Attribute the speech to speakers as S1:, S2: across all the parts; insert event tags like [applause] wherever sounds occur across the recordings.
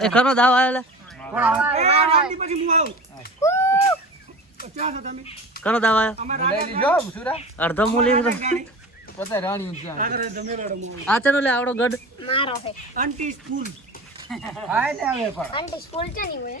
S1: એ ખરો દાવ આવેલા કનો દાવ આવ્યો અડધો મૂલી આ ચનો લે આવડો ગઢ.
S2: મારો છે.
S3: આંટી સ્કૂલ
S2: આંટી સ્કૂલ છે ની હોય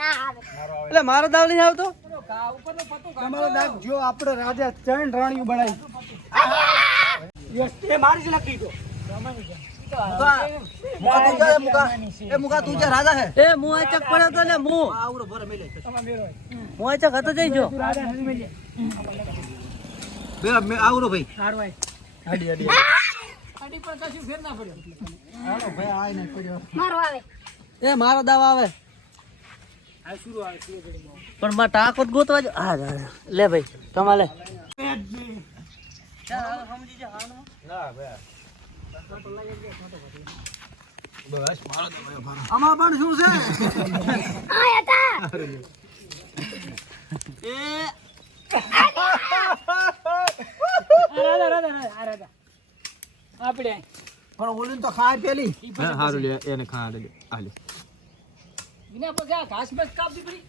S1: એટલે મારો દાવ નહીં આવતો?
S3: તમારો દાગ જો આપણે રાજા ત્રણ રાણીઓ બનાવી. યસ એ મારી જ લખી દો.
S1: એ મું આ ચક પડ્યો તો લે મું. મું આ ચક હતો જઈ જો.
S3: રાજા નથી મેલી હારવાય આડી પર કશું ફેર ના પડ્યો.
S2: મારો આવે
S1: એ મારો દાવ આવે
S3: આ શરૂ આવે શરૂ કરી
S1: પણ માં ટાકો ગોતવા જો હા. લે ભાઈ તમા લે.
S3: આમાં પણ શું છે?
S2: આ હતા
S3: આ રાજા રાજા રાજા આ રાજા આપણે
S4: પણ ઓલી તો ખાય પેલી
S3: સારું લે એને ખા લે. આલે વિના પછી આ ઘાસ બસ કાપી પડી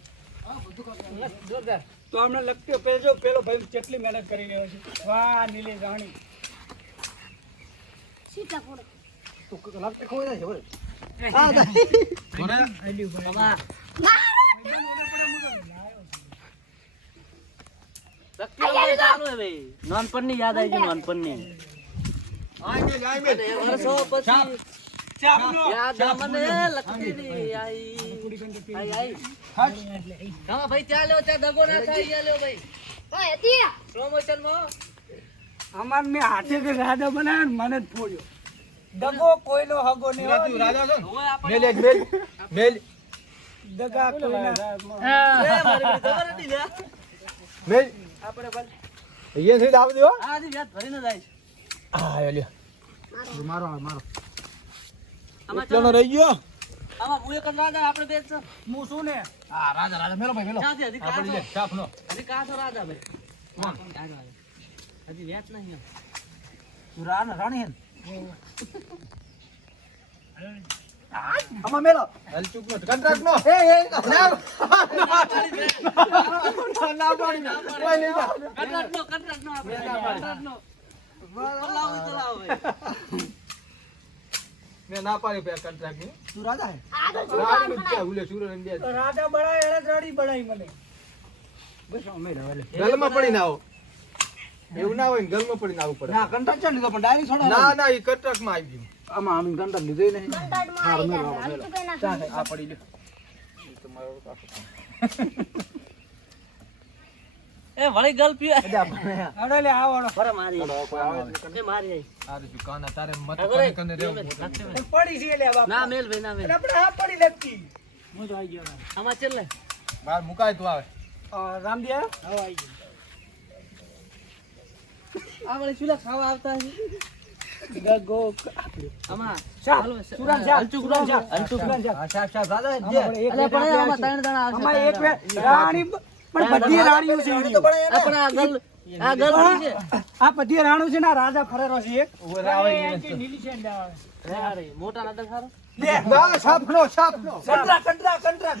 S3: જોરદાર. તો હમણાં લગતો પેલો પેલો ભાઈ કેટલી મહેનત કરી રહ્યો છે. વાહ નીલી રાણી.
S4: લગતે ખોઈ જાય
S1: તમા નાનપણની યાદ આવી ગઈ નાનપણની. ની વર્ષો પછી મને લખતી ની આઈ આઈ આઈ હા ભાઈ ત્યાં લ્યો ત્યાં દગો ના થાય અહીંયા લ્યો ભાઈ
S2: ઓય હતી
S1: પ્રમોશનમાં
S3: અમાર મેં હાથે કે રાજા બનાવ્યો ને મને જ ફોડ્યો દગો કોઈનો હગો નહીં હોય.
S4: રાજા છો મેલ મેલ મેલ
S3: દગા કોઈના
S1: એ મારી ખબર હતી.
S4: મેલ
S1: આપણે બસ
S4: અહીંયા સુધી દાવ દો
S1: હા જી યાદ ભરીને જાય
S4: હા લ્યો મારો મારો
S1: આમાં.
S4: રહી ગયો
S1: આમાં ભૂએ કન રાજા આપણે બે
S3: હું શું ને
S4: હા રાજા રાજા મેલો ભાઈ મેલો
S1: ક્યાંથી? હજી
S4: આપણી લે
S1: કાંઠો.
S4: છાપનો
S1: હજી કાંઠો રાજા ભાઈ. આગળ. હજી વ્યાજ નહીં.
S4: તું રાણ રાણી હે આમાં મેલો હલચુક નો કંટ્રાક્ટ નો એ એ ના ના પાડી ના કોઈ લઈ જા
S1: કંટ્રાક્ટનો, કંટ્રાક્ટનો આપણે. કંટ્રાક્ટનો. ચલાવો, ચલાવો ભાઈ.
S4: મેં ના પાડી પે કોન્ટ્રાક્ટની. તું રાજા હે?
S2: આ તો
S4: રાણી નું ઉલે સુરો રંગ દે
S3: રાજા બનાવે એને જ રાણી મને. બસ અમે
S4: ગલમાં પડીને આવો. એવું ના હોય ને ગલમાં પડીને આવું પડે.
S3: ના કોન્ટ્રાક્ટ ચાલ લીધો પણ ડાયરી છોડો
S4: ના ના ઈ કોન્ટ્રાક્ટમાં આવી ગયું.
S3: આમાં આમ કોન્ટ્રાક્ટ લીધો નહીં.
S2: ના થાય.
S4: આ પડી લ્યો. [laughs]
S1: એ વળી ગલ પીવે.
S3: અરે લે આ વાળો
S1: બરાબર, મારી. એ મારી આઈ.
S4: તારે શું કાના તારે મત કને
S1: ભાઈ.
S3: પડી છે લે બાપ.
S1: ના મેલ ભાઈ ના મેલ.
S3: આપણે આ પડી લેતી. હું તો આવી ગયો
S1: આમાં ચલ લે
S4: બાર મુકાય તું આવે.
S3: રામજી આવ્યો આવી ગયો.
S1: આ વળી શું લે ખાવા આવતા
S3: છે?
S1: આમાં
S3: સુરાન સુરાન. સુરાન
S4: સાહેબ સાહેબ
S3: પણ
S1: આમાં ત્રણ આવશે,
S3: એક રાણી પણ બધી રાણીઓ છે.
S1: જણા. આ ની છે.
S3: આ બધી રાણો છે ને રાજા ફરેરો છે
S1: મોટા નતા સારો
S3: લે કંટ્રા કંટ્રા કંટ્રા